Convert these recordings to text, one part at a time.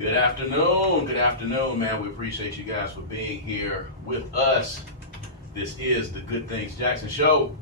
Good afternoon, man. We appreciate you guys for being here with us. This is the Good Things Jackson Show.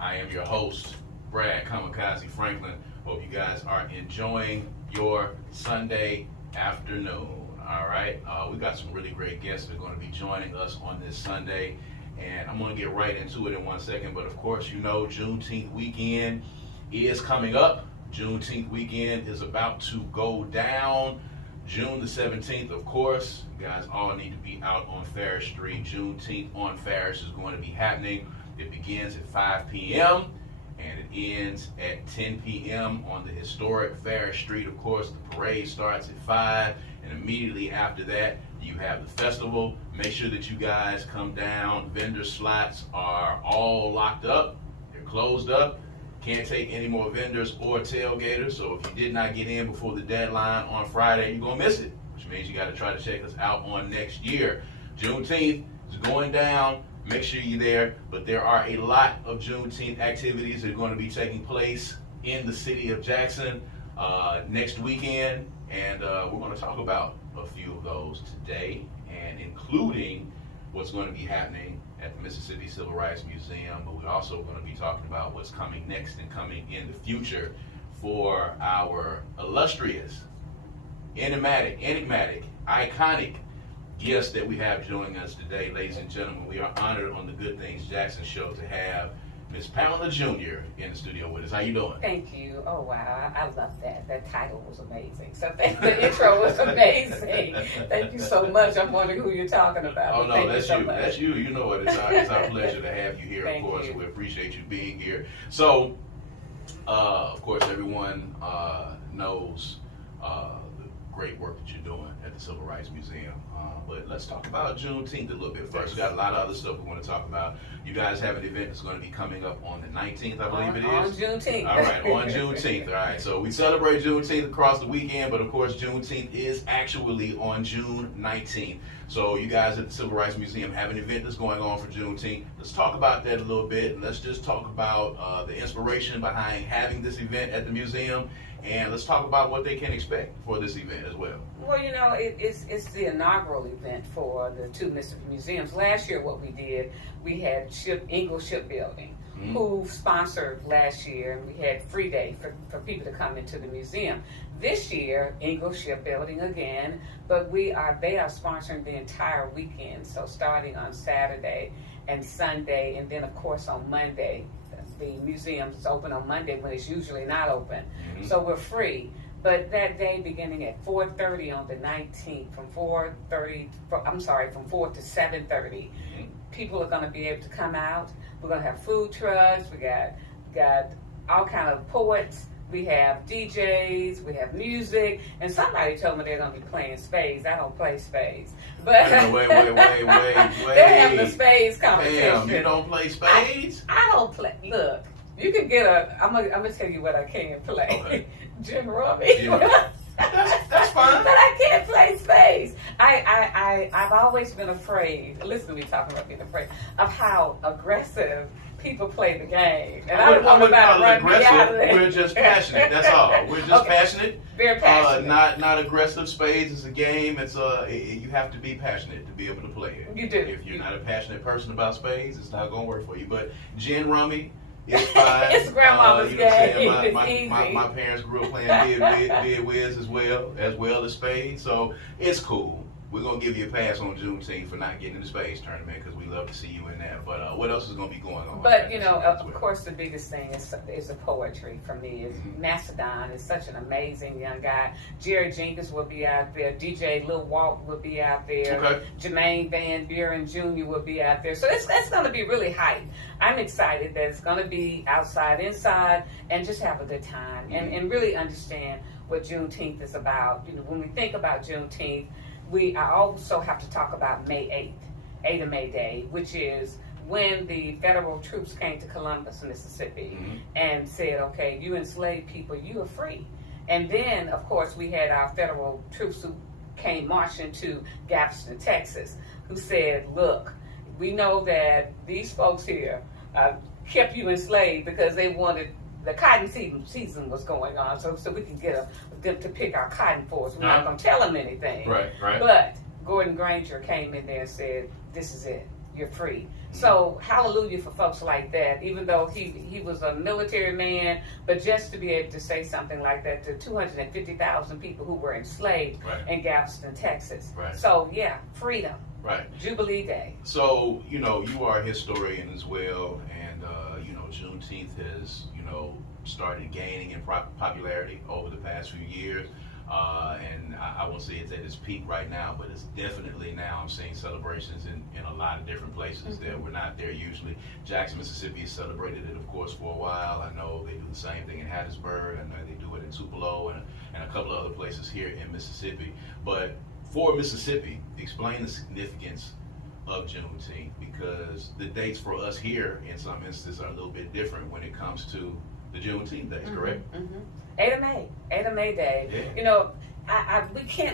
I am your host, Brad Kamikaze Franklin. Hope you guys are enjoying your Sunday afternoon. All right, we got some really great guests that are going to be joining us on this Sunday, and I'm going to get right into it in 1 second. But of course, you know, Juneteenth weekend is coming up. Juneteenth weekend is about to go down. June the 17th, of course. You guys all need to be out on Farish Street. Juneteenth on Farish is going to be happening. It begins at 5 p.m. and it ends at 10 p.m. on the historic Farish Street. Of course, the parade starts at 5, and immediately after that, you have the festival. Make sure that you guys come down. Vendor slots are all locked up. They're closed up. Can't take any more vendors or tailgaters, so if you did not get in before the deadline on Friday, you're going to miss it, which means you got to try to check us out on next year. Juneteenth is going down. Make sure you're there, but there are a lot of Juneteenth activities that are going to be taking place in the city of Jackson next weekend, and we're going to talk about a few of those today, and including what's going to be happening at the Mississippi Civil Rights Museum, but we're also going to be talking about what's coming next and coming in the future for our illustrious, enigmatic, iconic guests that we have joining us today. Ladies and gentlemen, we are honored on the Good Things Jackson Show to have Miss Pamela Junior in the studio with us. How you doing? Thank you. Oh, wow. I love that. That title was amazing. So the intro was amazing. Thank you so much. I'm wondering who you're talking about. Oh, no, that's you. That's you. You know it. It's our pleasure to have you here, of course. You. We appreciate you being here. So, of course, everyone knows the great work that you're doing at the Civil Rights Museum. But let's talk about Juneteenth a little bit first. We got a lot of other stuff we want to talk about. You guys have an event that's going to be coming up on the 19th, I believe it is. On Juneteenth. All right, on Juneteenth. All right, so we celebrate Juneteenth across the weekend, but of course Juneteenth is actually on June 19th. So you guys at the Civil Rights Museum have an event that's going on for Juneteenth. Let's talk about that a little bit, and let's just talk about the inspiration behind having this event at the museum, and let's talk about what they can expect for this event as well. Well, you know, it's the inaugural event for the two Mississippi museums. Last year, what we did, we had Ingalls Shipbuilding, who sponsored last year, and we had free day for people to come into the museum. This year, Ingalls Shipbuilding again, but they are sponsoring the entire weekend. So starting on Saturday and Sunday, and then of course on Monday. The museum is open on Monday when it's usually not open. So we're free. But that day, beginning at 4:30 on the 19th, from 4 to 7:30, people are going to be able to come out. We're going to have food trucks. We got all kind of poets. We have DJs. We have music. And somebody told me they're going to be playing spades. I don't play spades. But Wait. they're having a spades competition. Damn, you don't play spades? I don't play. Look, you can get I'm gonna tell you what I can play. Okay. Gin rummy. That's fine. But I can't play spades. I've always been afraid. Listen to me talking about being afraid of how aggressive people play the game. And I don't want to run me out of there. We're just passionate. That's all. We're just passionate. Very passionate. Not aggressive. Spades is a game. It's you have to be passionate to be able to play it. You do. If you're not a passionate person about spades, it's not going to work for you. But gin rummy. It's fine. It's grandmama's game. It's easy. My parents grew up playing bid whiz as well as spades, so it's cool. We're going to give you a pass on Juneteenth for not getting in the spades tournament because we love to see you in that. But what else is going to be going on? But, you know, of course, the biggest thing is the poetry for me. Macedon is such an amazing young guy. Jerry Jenkins will be out there. DJ Lil Walt will be out there. Okay. Jermaine Van Buren Jr. will be out there. So that's going to be really hype. I'm excited that it's going to be outside, inside, and just have a good time and really understand what Juneteenth is about. You know, when we think about Juneteenth, I also have to talk about May 8th, May Day, which is when the federal troops came to Columbus, Mississippi, and said, okay, you enslaved people, you are free. And then, of course, we had our federal troops who came marching to Galveston, Texas, who said, look, we know that these folks here kept you enslaved because they wanted the cotton season was going on, so we could get them to pick our cotton for us. We're not going to tell them anything. Right. But Gordon Granger came in there and said, "This is it. You're free." So hallelujah for folks like that, even though he was a military man, but just to be able to say something like that to 250,000 people who were enslaved in Galveston, Texas. Right. So yeah, freedom. Right. Jubilee Day. So, you are a historian as well, and Juneteenth has, started gaining in popularity over the past few years. And I won't say it's at its peak right now, but it's definitely now I'm seeing celebrations in a lot of different places that we're not there usually. Jackson, Mississippi has celebrated it, of course, for a while. I know they do the same thing in Hattiesburg. I know they do it in Tupelo and a couple of other places here in Mississippi. But for Mississippi, explain the significance of Juneteenth, because the dates for us here in some instances are a little bit different when it comes to the Juneteenth days, correct? 8 of May Day. Yeah.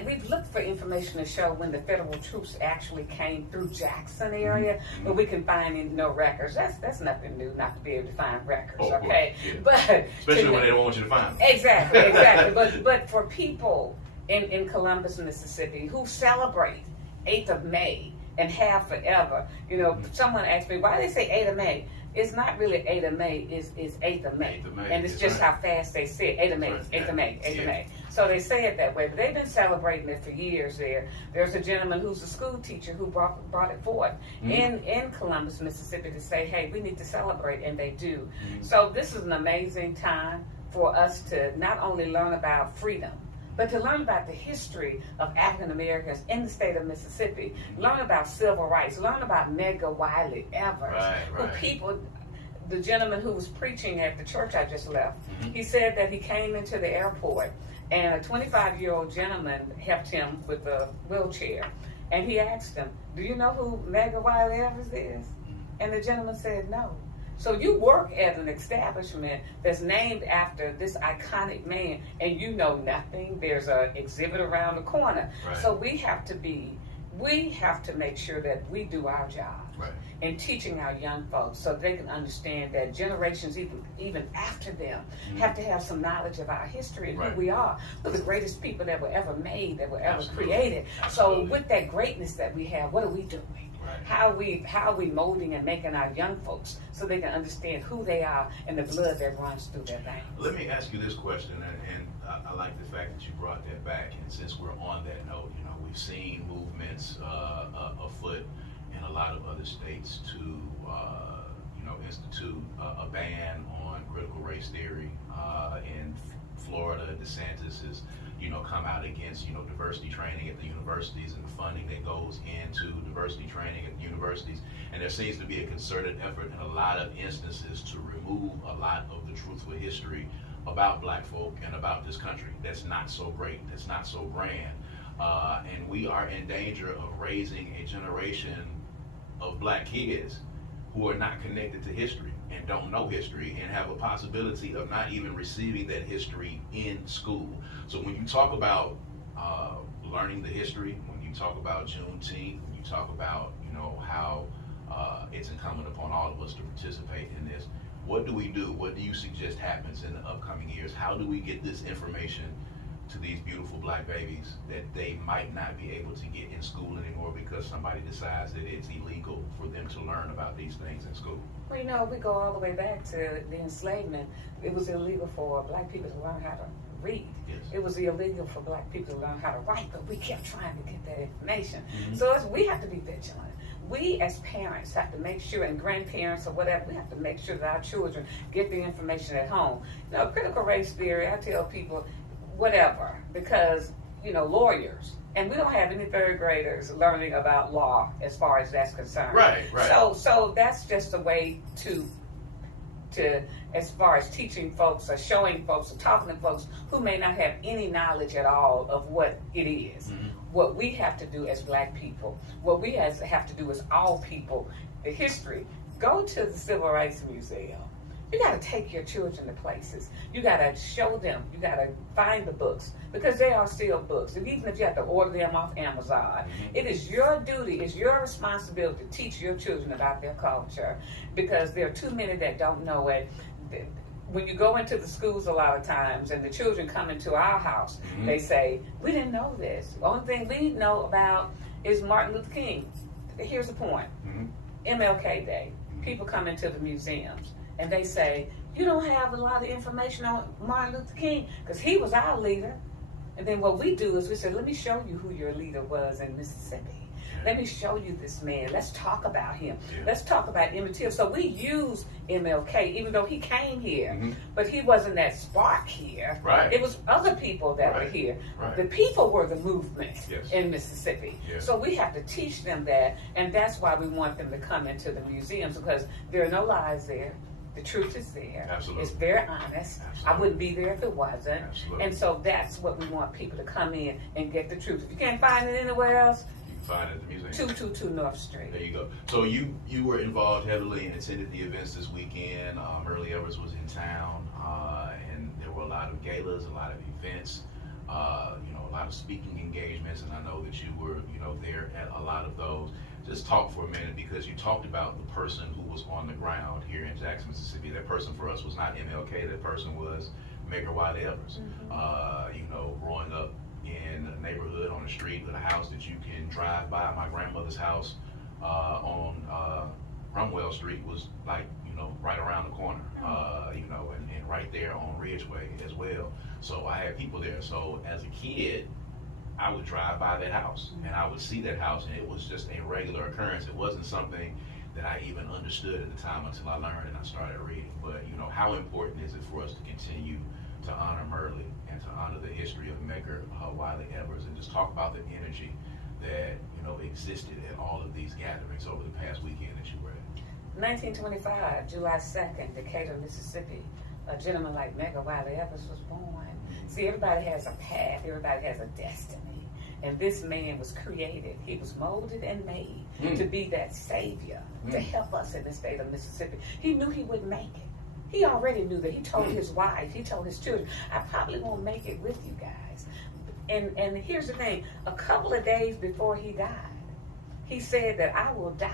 We've looked for information to show when the federal troops actually came through Jackson area, but we can find no records. That's nothing new, not to be able to find records, okay? Yeah. But especially when they don't want you to find them. Exactly. but for people in Columbus, Mississippi, who celebrate 8th of May and have forever, someone asked me, why do they say 8th of May? It's not really 8th of May, it's 8th of May. 8th of May. And it's just how fast they say it. 8th of May, 8th of May, 8th of May. So they say it that way, but they've been celebrating it for years there. There's a gentleman who's a school teacher who brought it forth in Columbus, Mississippi to say, hey, we need to celebrate, and they do. So this is an amazing time for us to not only learn about freedom, but to learn about the history of African Americans in the state of Mississippi, learn about civil rights, learn about Medgar Wiley Evers, the gentleman who was preaching at the church I just left, he said that he came into the airport and a 25-year-old gentleman helped him with a wheelchair. And he asked him, do you know who Medgar Wiley Evers is? And the gentleman said no. So you work at an establishment that's named after this iconic man, and you know nothing. There's an exhibit around the corner. So we have to make sure that we do our job in teaching our young folks so they can understand that generations even after them have to have some knowledge of our history and who we are. We're the greatest people that were ever made, that were ever created. So with that greatness that we have, what are we doing? How are we molding and making our young folks so they can understand who they are and the blood that runs through their veins? Let me ask you this question, and I like the fact that you brought that back. And since we're on that note, we've seen movements afoot in a lot of other states to institute a ban on critical race theory. In Florida, DeSantis has come out against diversity training at the universities and the funding that goes into diversity training at the universities. And there seems to be a concerted effort in a lot of instances to remove a lot of the truthful history about black folk and about this country that's not so great, that's not so grand. And we are in danger of raising a generation of black kids who are not connected to history and don't know history and have a possibility of not even receiving that history in school. So when you talk about learning the history, when you talk about Juneteenth, when you talk about how it's incumbent upon all of us to participate in this, what do we do? What do you suggest happens in the upcoming years? How do we get this information to these beautiful black babies that they might not be able to get in school anymore because somebody decides that it's illegal for them to learn about these things in school? Well, we go all the way back to the enslavement. It was illegal for black people to learn how to read. Yes. It was illegal for black people to learn how to write, but we kept trying to get that information. So we have to be vigilant. We as parents have to make sure, and grandparents or whatever, we have to make sure that our children get the information at home. Critical race theory, I tell people, whatever, because, lawyers, and we don't have any third graders learning about law as far as that's concerned. Right. So that's just a way to as far as teaching folks or showing folks or talking to folks who may not have any knowledge at all of what it is. What we have to do as black people, what we have to do as all people, the history, go to the Civil Rights Museum. You got to take your children to places. You got to show them. You got to find the books, because they are still books. And even if you have to order them off Amazon, it is your duty, it's your responsibility to teach your children about their culture, because there are too many that don't know it. when you go into the schools a lot of times and the children come into our house, they say, we didn't know this. The only thing we know about is Martin Luther King. Here's the point. MLK Day. People come into the museums and they say, you don't have a lot of information on Martin Luther King because he was our leader. And then what we do is we say, let me show you who your leader was in Mississippi. Let me show you this man. Let's talk about him. Let's talk about Emmett Till. So we use MLK, even though he came here, but he wasn't that spark here. Right. It was other people that were here. Right. The people were the movement in Mississippi. Yes. So we have to teach them that, and that's why we want them to come into the museums, because there are no lies there. The truth is there. Absolutely. It's very honest. Absolutely. I wouldn't be there if it wasn't. Absolutely. And so that's what we want people to come in and get the truth. If you can't find it anywhere else, find it at the museum. 222 North Street. There you go. So you were involved heavily and attended the events this weekend. Merle Evers was in town, and there were a lot of galas, a lot of events, a lot of speaking engagements, and I know that you were, there at a lot of those. Just talk for a minute, because you talked about the person who was on the ground here in Jackson, Mississippi. That person for us was not MLK. That person was Mayor Wiley Evers. Growing up in a neighborhood on a street with a house that you can drive by. My grandmother's house on Cromwell Street was like, right around the corner, and right there on Ridgeway as well. So I had people there. So as a kid, I would drive by that house and I would see that house, and it was just a regular occurrence. It wasn't something that I even understood at the time until I learned and I started reading. But how important is it for us to continue to honor Merle and to honor the history of Mayor Wiley Evers, and just talk about the energy that existed at all of these gatherings over the past weekend that you were at? 1925, July 2nd, Decatur, Mississippi, a gentleman like Mayor Wiley Evers was born. See, everybody has a path, everybody has a destiny. And this man was created. He was molded and made to be that savior, to help us in the state of Mississippi. He knew he wouldn't make it. He already knew that. He told his wife, he told his children, I probably won't make it with you guys. And here's the thing, a couple of days before he died, he said that I will die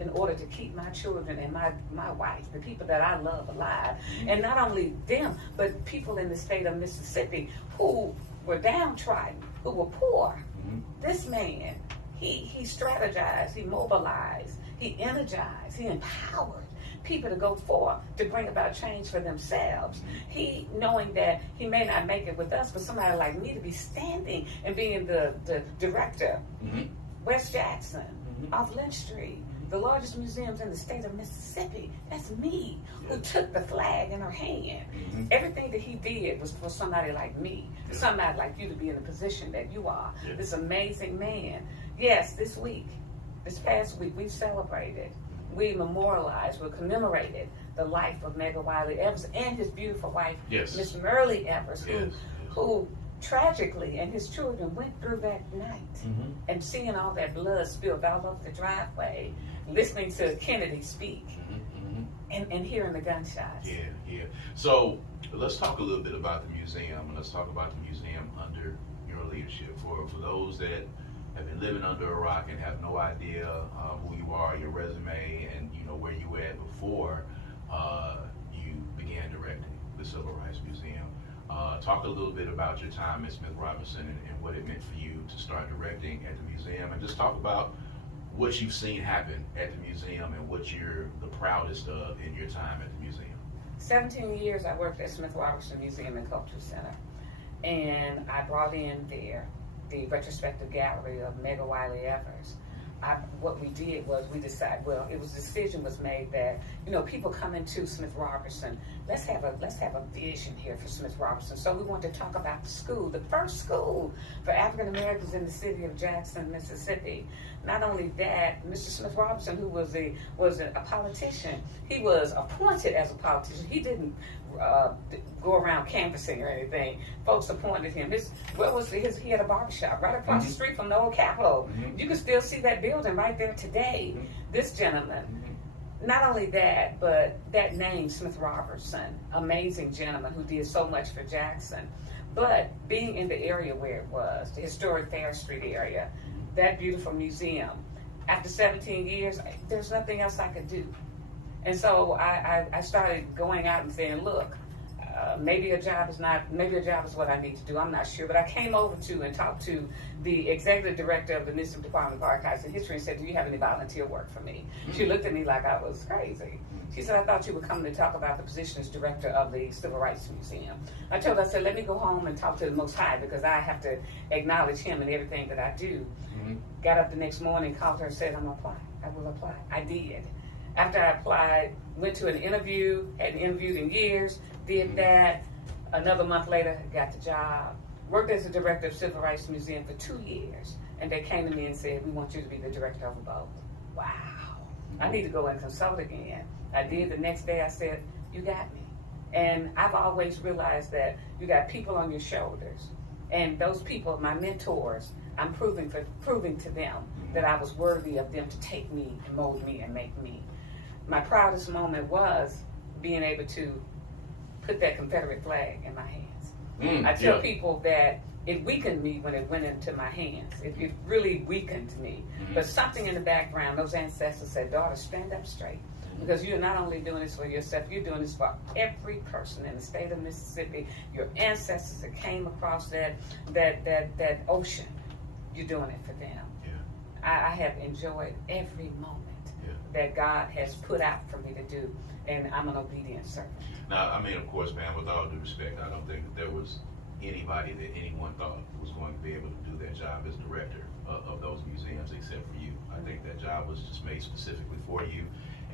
in order to keep my children and my wife, the people that I love, alive. And not only them, but people in the state of Mississippi who were downtrodden, who were poor. This man, he strategized, he mobilized, he energized, he empowered people to go forth to bring about change for themselves. He, knowing that he may not make it with us, but somebody like me to be standing and being the director, West Jackson, off Lynch Street, the largest museums in the state of Mississippi. That's me, who took the flag in her hand. Everything that he did was for somebody like me, somebody like you to be in the position that you are. This amazing man. Yes, this past week, we've celebrated, we memorialized, we commemorated the life of Mayor Wiley Evers and his beautiful wife, Miss Merle Evers, who tragically, and his children went through that night, and seeing all that blood spilled all over the driveway, listening to Kennedy speak, and hearing the gunshots. Yeah. So let's talk a little bit about the museum, and let's talk about the museum under your leadership. For those that have been living under a rock and have no idea who you are, your resume, and where you were at before you began directing the Civil Rights Museum. Talk a little bit about your time at Smith Robertson and what it meant for you to start directing at the museum, and just talk about what you've seen happen at the museum and what you're the proudest of in your time at the museum. 17 years I worked at Smith Robertson Museum and Cultural Center, and I brought in there the retrospective gallery of Mayor Wiley Evers. What we did was we decided, decision was made that, people come into Smith Robertson, let's have a vision here for Smith Robertson. So we wanted to talk about the school, the first school for African Americans in the city of Jackson, Mississippi. Not only that, Mr. Smith Robertson, who was a politician, he was appointed as a politician. He didn't go around canvassing or anything. Folks appointed him. He had a barbershop right across the street from the old Capitol. You can still see that building right there today. This gentleman, not only that, but that name, Smith Robertson, amazing gentleman who did so much for Jackson. But being in the area where it was, the historic Thayer Street area, that beautiful museum, after 17 years, there's nothing else I could do. And so I started going out and saying, look, maybe a job is what I need to do. I'm not sure. But I came over to and talked to the executive director of the Mississippi Department of Archives and History and said, do you have any volunteer work for me? She looked at me like I was crazy. She said, I thought you were coming to talk about the position as director of the Civil Rights Museum. I told her, I said, let me go home and talk to the Most High because I have to acknowledge him in everything that I do. Got up the next morning, called her and said, I'm going to apply. I will apply. I did. After I applied, went to an interview, hadn't interviewed in years, did that. Another month later, got the job. Worked as a director of Civil Rights Museum for 2 years. And they came to me and said, we want you to be the director of both. Wow. I need to go and consult again. I did. The next day I said, you got me. And I've always realized that you got people on your shoulders. And those people, my mentors, I'm proving to them that I was worthy of them to take me and mold me and make me. My proudest moment was being able to put that Confederate flag in my hands. I tell people that it weakened me when it went into my hands. It really weakened me. But something in the background, those ancestors said, daughter, stand up straight. Because you're not only doing this for yourself, you're doing this for every person in the state of Mississippi. Your ancestors that came across that ocean, you're doing it for them. I have enjoyed every moment that God has put out for me to do, and I'm an obedient servant. Now, I mean, of course, man, with all due respect, I don't think that there was anybody that anyone thought was going to be able to do that job as director of those museums except for you. I think that job was just made specifically for you.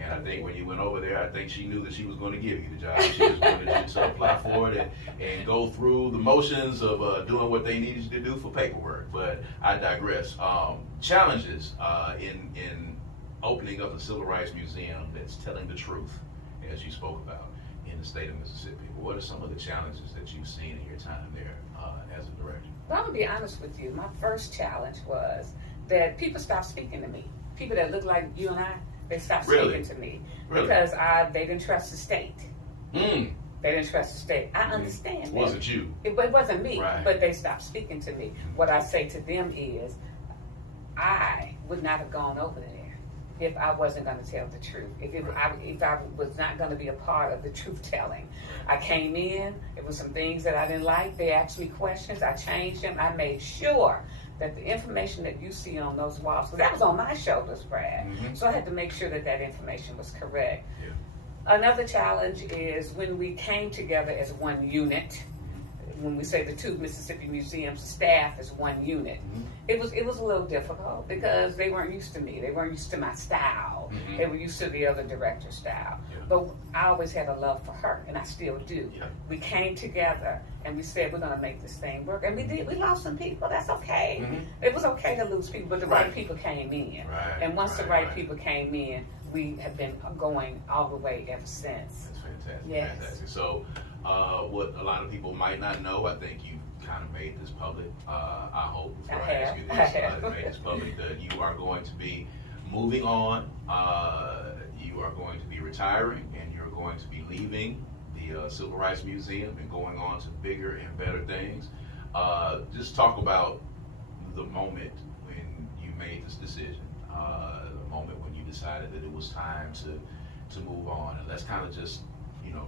And I think when you went over there, I think she knew that she was going to give you the job. She just wanted you to apply for it and go through the motions of doing what they needed you to do for paperwork. But I digress. Challenges in opening up a Civil Rights Museum that's telling the truth, as you spoke about, in the state of Mississippi. What are some of the challenges that you've seen in your time there as a director? Well, I'm going to be honest with you. My first challenge was that people stopped speaking to me. People that look like you and I, they stopped speaking to me because they didn't trust the state. They didn't trust the state. I understand that. It wasn't you. It wasn't me, but they stopped speaking to me. What I say to them is, I would not have gone over there if I wasn't going to tell the truth. If I was not going to be a part of the truth telling. I came in, it was some things that I didn't like. They asked me questions. I changed them. I made sure that the information that you see on those walls, because that was on my shoulders, Brad. So I had to make sure that that information was correct. Another challenge is when we came together as one unit. When we say the two Mississippi museums staff as one unit, it was a little difficult because they weren't used to me. They weren't used to my style. They were used to the other director's style. But I always had a love for her, and I still do. We came together and we said we're going to make this thing work, and we did. We lost some people. That's okay. It was okay to lose people, but the right people came in. And once the right people came in, we have been going all the way ever since. That's fantastic. Yes. Fantastic. So, what a lot of people might not know, I think you kind of made this public. I hope before I ask you this, made this public that you are going to be moving on. You are going to be retiring, and you're going to be leaving the Civil Rights Museum and going on to bigger and better things. Just talk about the moment when you made this decision, the moment when you decided that it was time to move on. And let's kind of just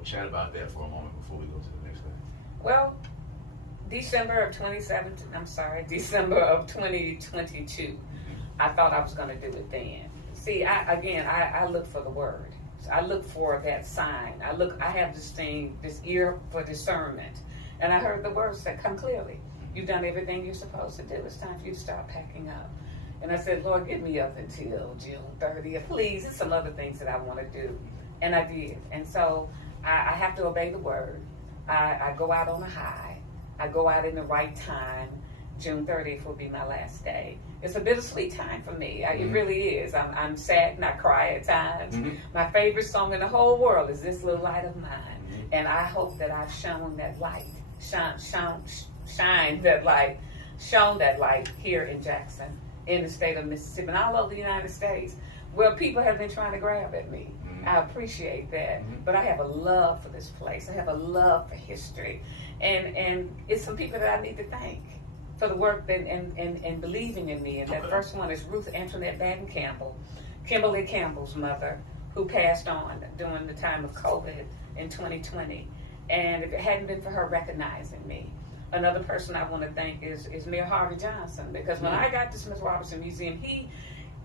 chat about that for a moment before we go to the next thing. Well, December of 2022, I thought I was going to do it then. See, I look for the word. I look for that sign. I have this ear for discernment. And I heard the words that come clearly. You've done everything you're supposed to do. It's time for you to start packing up. And I said, Lord, give me up until June 30th, please. There's some other things that I want to do. And I did. And so I have to obey the word. I go out on a high. I go out in the right time. June 30th will be my last day. It's a bittersweet time for me. It really is. I'm sad and I cry at times. My favorite song in the whole world is This Little Light of Mine. And I hope that I've shown that light, shown that light here in Jackson, in the state of Mississippi, and all over the United States, where people have been trying to grab at me. I appreciate that, but I have a love for this place. I have a love for history, and it's some people that I need to thank for the work and believing in me. And that first one is Ruth Antoinette Baden Campbell, Kimberly Campbell's mother, who passed on during the time of COVID in 2020. And if it hadn't been for her recognizing me, another person I want to thank is Mayor Harvey Johnson, because when I got to Smith Robertson Museum,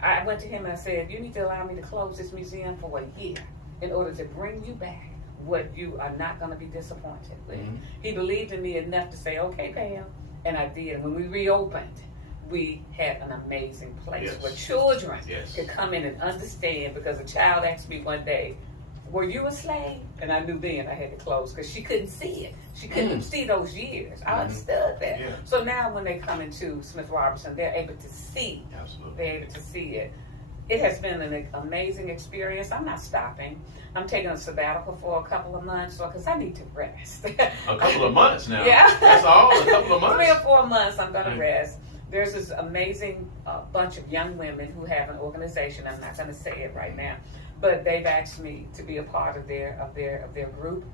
I went to him and I said, you need to allow me to close this museum for a year in order to bring you back what you are not going to be disappointed with. He believed in me enough to say, okay, Pam, and I did. And when we reopened, we had an amazing place where children could come in and understand, because a child asked me one day, were you a slave? And I knew then I had to close because she couldn't see it. She couldn't see those years. I understood that. Yeah. So now when they come into Smith Robertson, they're able to see. Absolutely. They're able to see it. It has been an amazing experience. I'm not stopping. I'm taking a sabbatical for a couple of months because I need to rest. A couple of months now? Yeah. That's all? A couple of months? 3 or 4 months I'm going to rest. There's this amazing bunch of young women who have an organization. I'm not going to say it right now, but they've asked me to be a part of their group.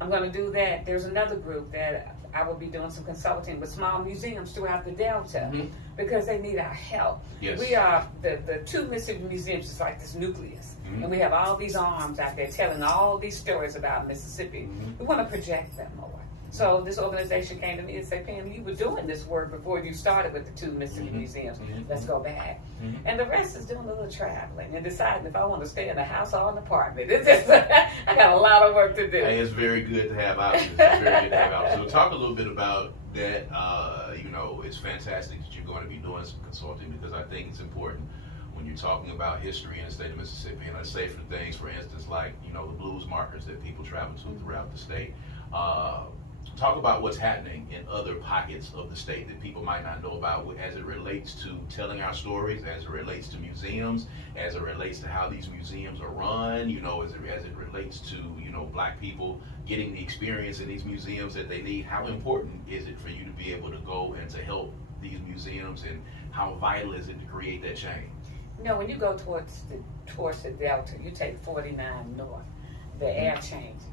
I'm going to do that. There's another group that I will be doing some consulting with small museums throughout the Delta because they need our help. Yes. We are the 2 Mississippi museums is like this nucleus, and we have all these arms out there telling all these stories about Mississippi. We want to project them more. So this organization came to me and said, Pam, you were doing this work before you started with the 2 Mississippi museums. Let's go back. And the rest is doing a little traveling and deciding if I want to stay in a house or an apartment. It's just, I got a lot of work to do. Hey, it's very good to have options. It's very good to have options. So talk a little bit about that. It's fantastic that you're going to be doing some consulting, because I think it's important when you're talking about history in the state of Mississippi. And let's say for things, for instance, like, the blues markers that people travel to throughout the state. Talk about what's happening in other pockets of the state that people might not know about as it relates to telling our stories, as it relates to museums, as it relates to how these museums are run, as it relates to, Black people getting the experience in these museums that they need. How important is it for you to be able to go and to help these museums, and how vital is it to create that change? When you go towards the Delta, you take 49 north, the air changes.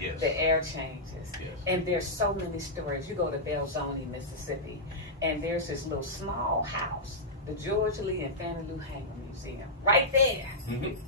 Yes. The air changes. Yes. And there's so many stories. You go to Belzoni, Mississippi, and there's this little small house, the George Lee and Fannie Lou Hamer Museum. Right there.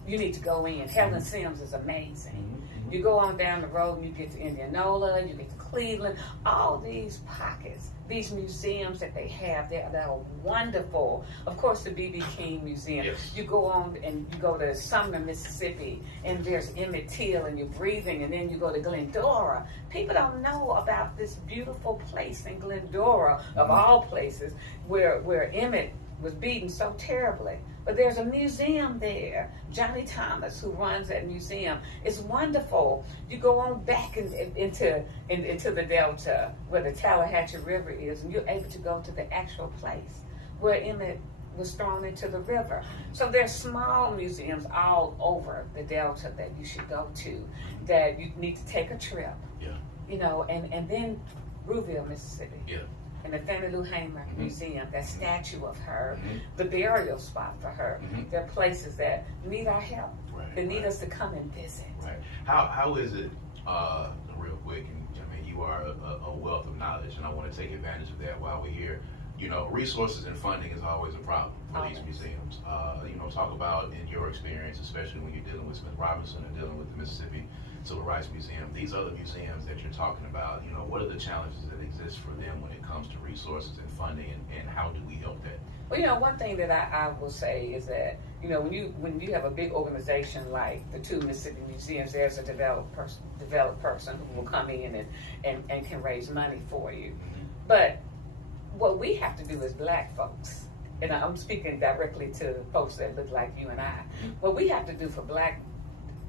You need to go in. Helen Sims is amazing. You go on down the road and you get to Indianola, you get to Cleveland, all these pockets, these museums that they have, they're wonderful. Of course, the B.B. King Museum. Yes. You go on and you go to Sumner, Mississippi, and there's Emmett Till, and you're breathing, and then you go to Glendora. People don't know about this beautiful place in Glendora, of all places, where Emmett was beaten so terribly. But there's a museum there. Johnny Thomas, who runs that museum, is wonderful. You go on back into the Delta, where the Tallahatchie River is, and you're able to go to the actual place where Emmett was thrown into the river. So there's small museums all over the Delta that you should go to, that you need to take a trip. Yeah. And then Rouville, Mississippi. Yeah. And the Fannie Lou Hamer Museum, that statue of her, the burial spot for her. There are places that need our help. They need us to come and visit. Right. How is it, real quick, and you are a wealth of knowledge, and I want to take advantage of that while we're here. Resources and funding is always a problem for these museums. Talk about, in your experience, especially when you're dealing with Smith Robertson and dealing with the Mississippi Civil Rights Museum, these other museums that you're talking about, what are the challenges that exist for them when it comes to resources and funding, and how do we help that? Well, one thing that I will say is that, when you have a big organization like the 2 Mississippi museums, there's a developed person who will come in and can raise money for you. But what we have to do as Black folks, and I'm speaking directly to folks that look like you and I, what we have to do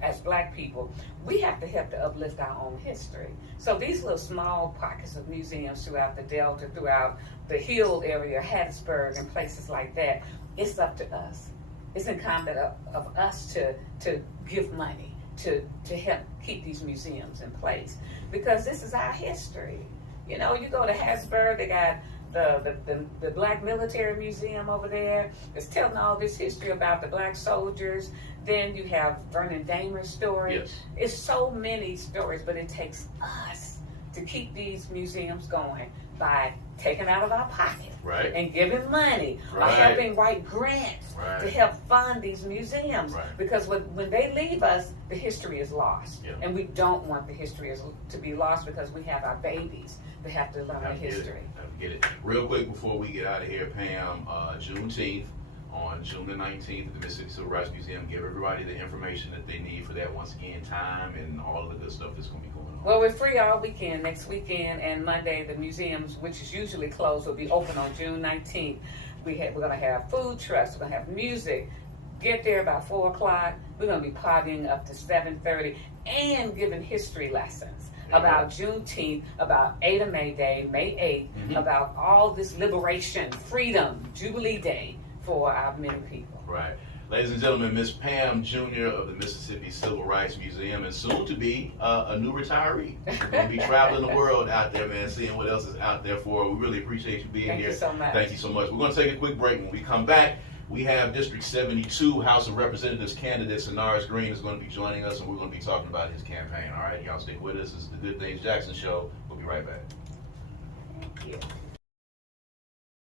as Black people, we have to help to uplift our own history. So these little small pockets of museums throughout the Delta, throughout the Hill area, Hattiesburg, and places like that, it's up to us. It's incumbent of us to give money to help keep these museums in place, because this is our history. You go to Hattiesburg, they got the Black Military Museum over there. It's telling all this history about the Black soldiers. Then you have Vernon Damer's story. Yes. It's so many stories, but it takes us to keep these museums going by taken out of our pocket. Right. And giving money or Right. helping write grants Right. to help fund these museums. Right. Because when they leave us, the history is lost. Yeah. And we don't want the history to be lost because we have our babies that have to learn the history. Get it. Real quick before we get out of here, Pam, Juneteenth on June the 19th at the Mississippi Civil Rights Museum. Give everybody the information that they need for that. Once again, time and all of the good stuff that's going to be going on. Well, we're free all weekend, next weekend, and Monday the museums, which is usually closed, will be open on June 19th. We're going to have food trucks, we're going to have music. Get there about 4 o'clock. We're going to be partying up to 7:30 and giving history lessons about Juneteenth, about Ada May Day, May 8th, about all this liberation, freedom, Jubilee Day for our many people. Right. Ladies and gentlemen, Miss Pam Junior of the Mississippi Civil Rights Museum, and soon to be a new retiree. We're going to be traveling the world out there, man, seeing what else is out there for her. We really appreciate you being here. Thank you so much. Thank you so much. We're going to take a quick break. When we come back, we have District 72 House of Representatives candidate Sanaris Green is going to be joining us, and we're going to be talking about his campaign. All right, y'all stick with us. This is the Good Things Jackson Show. We'll be right back. Thank you.